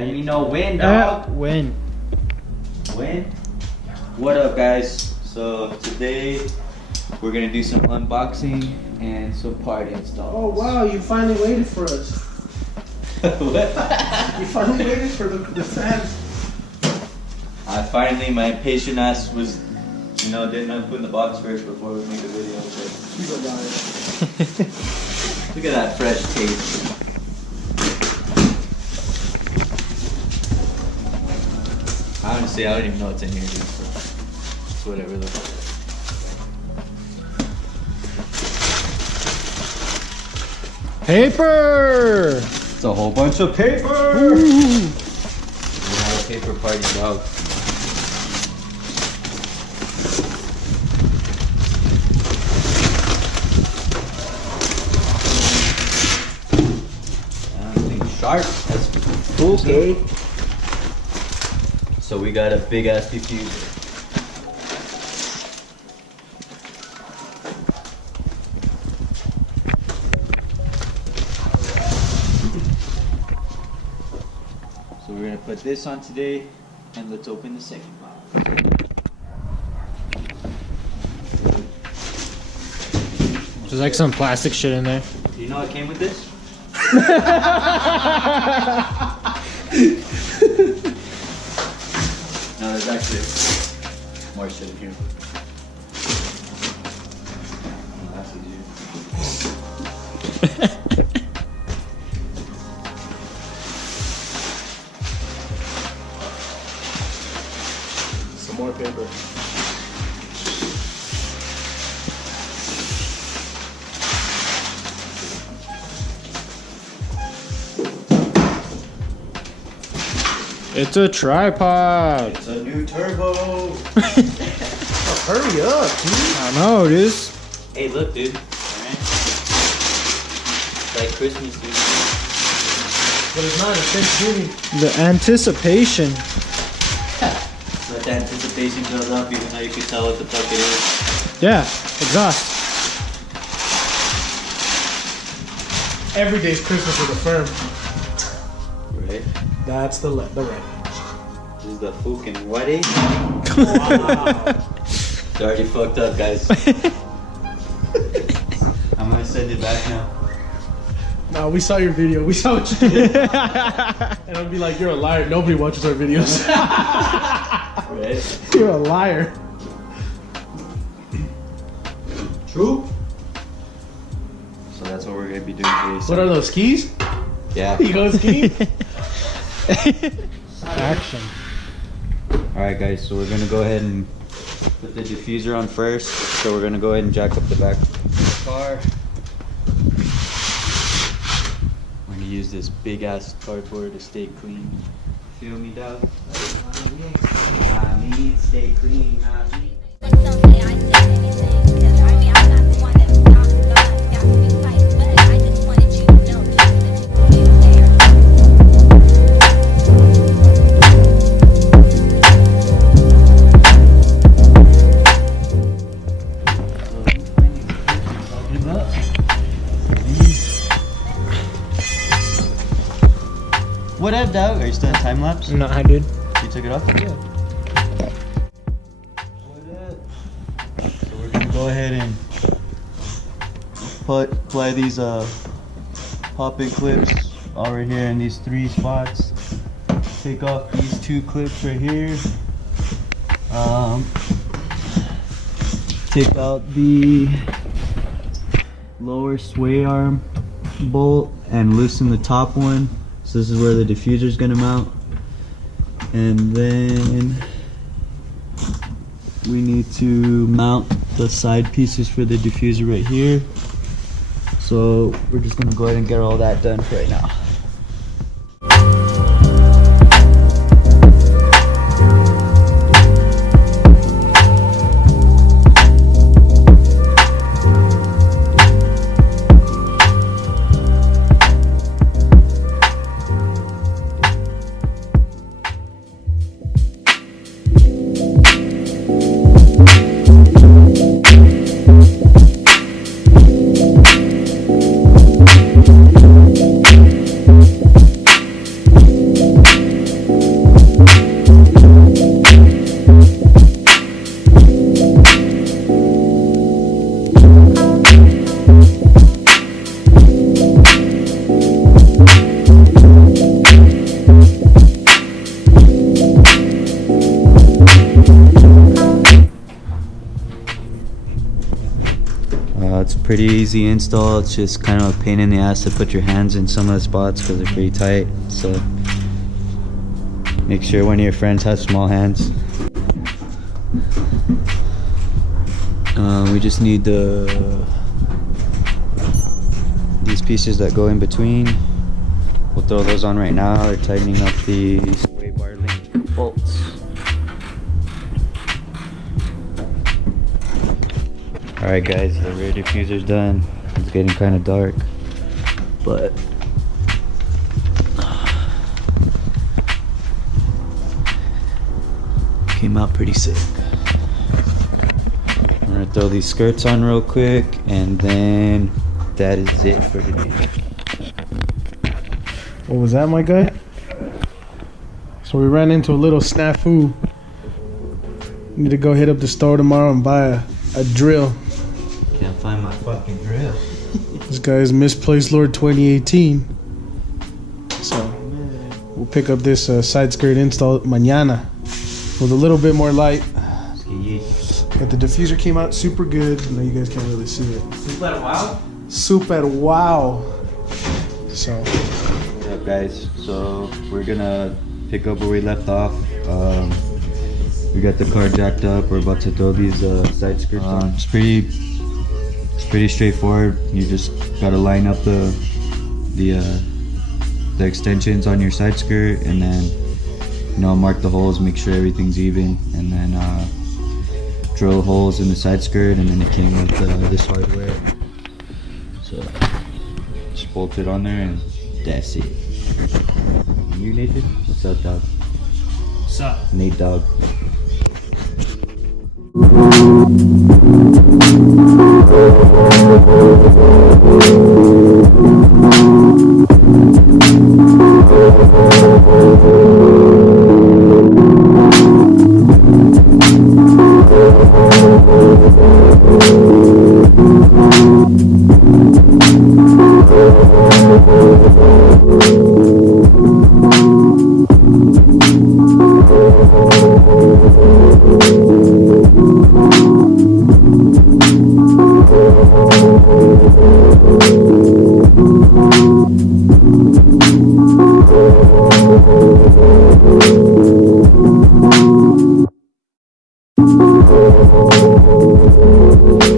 Let me know when, dog. When? What up, guys? So today we're gonna do some unboxing and some party installs. Oh wow, you finally waited for us. What? You finally waited for the fans. My impatient ass was, didn't open the box first before we make the video. He's a liar. Look at that fresh taste. Honestly, I don't even know what's in here, dude. It's whatever though. Paper! It's a whole bunch of paper! We're gonna have a paper party, dog. Sharp. That's cool. Okay. So we got a big ass diffuser. So we're gonna put this on today, and let's open the second box. There's like some plastic shit in there. Do you know what came with this? No, there's actually more shit in here. That's what Some more paper. It's a tripod. It's a new turbo. Oh, hurry up, dude. I know it is. Hey, look, dude. Alright. It's like Christmas, dude. But it's not, it's Thanksgiving. The anticipation. Let the anticipation build up, even though you can tell what the fuck it is. Yeah, exhaust. Every day's Christmas with a firm. Right? That's the right. This is the fucking wedding. Wow. It's already fucked up, guys. I'm gonna send it back now. No, we saw your video. We saw what you did. And I'll be like, you're a liar. Nobody watches our videos. Right? You're a liar. True. So that's what we're gonna be doing today. What are those, keys? Yeah. You go skiing? Action. Alright guys, so we're gonna go ahead and put the diffuser on first. So we're gonna go ahead and jack up the back of the car. We're gonna use this big ass cardboard to stay clean. Feel me, dog? I mean, stay clean, I mean. What up, dog? Are you still in time lapse? No, I did. You took it off? Yeah. What up? So we're gonna go ahead and apply these pop-in clips all right here in these 3 spots. Take off these 2 clips right here. Take out the lower sway arm bolt and loosen the top one. So this is where the diffuser is going to mount, and then we need to mount the side pieces for the diffuser right here. So we're just going to go ahead and get all that done for right now. pretty easy install. It's just kind of a pain in the ass to put your hands in some of the spots because they're pretty tight. So make sure one of your friends has small hands. We just need these pieces that go in between. We'll throw those on right now. They're tightening up the sway bar link bolts. Alright guys, the rear diffuser's done. It's getting kind of dark, but came out pretty sick. I'm gonna throw these skirts on real quick, and then that is it for today. What was that, my guy? So we ran into a little snafu. Need to go hit up the store tomorrow and buy a drill. Can't find my fucking drill. This guy's Misplaced Lord 2018. So we'll pick up this side skirt install mañana with a little bit more light. But the diffuser came out super good. I know you guys can't really see it. Super wow. Super wow. So What's up guys? So we're gonna pick up where we left off. We got the car jacked up. We're about to throw these side skirts on. It's pretty straightforward. You just gotta line up the extensions on your side skirt, and then mark the holes, make sure everything's even, and then drill holes in the side skirt. And then it came with this hardware, so just bolt it on there, and that's it. And you, Nathan? What's up, dog? What's up? Nate, dog.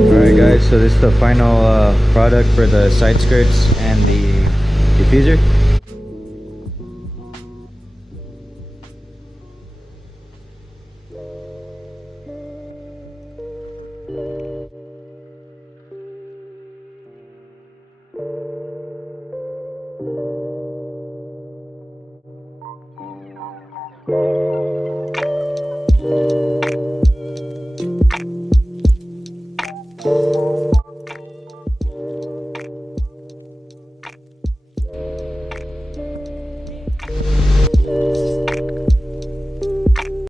Alright guys, so this is the final product for the side skirts and the diffuser.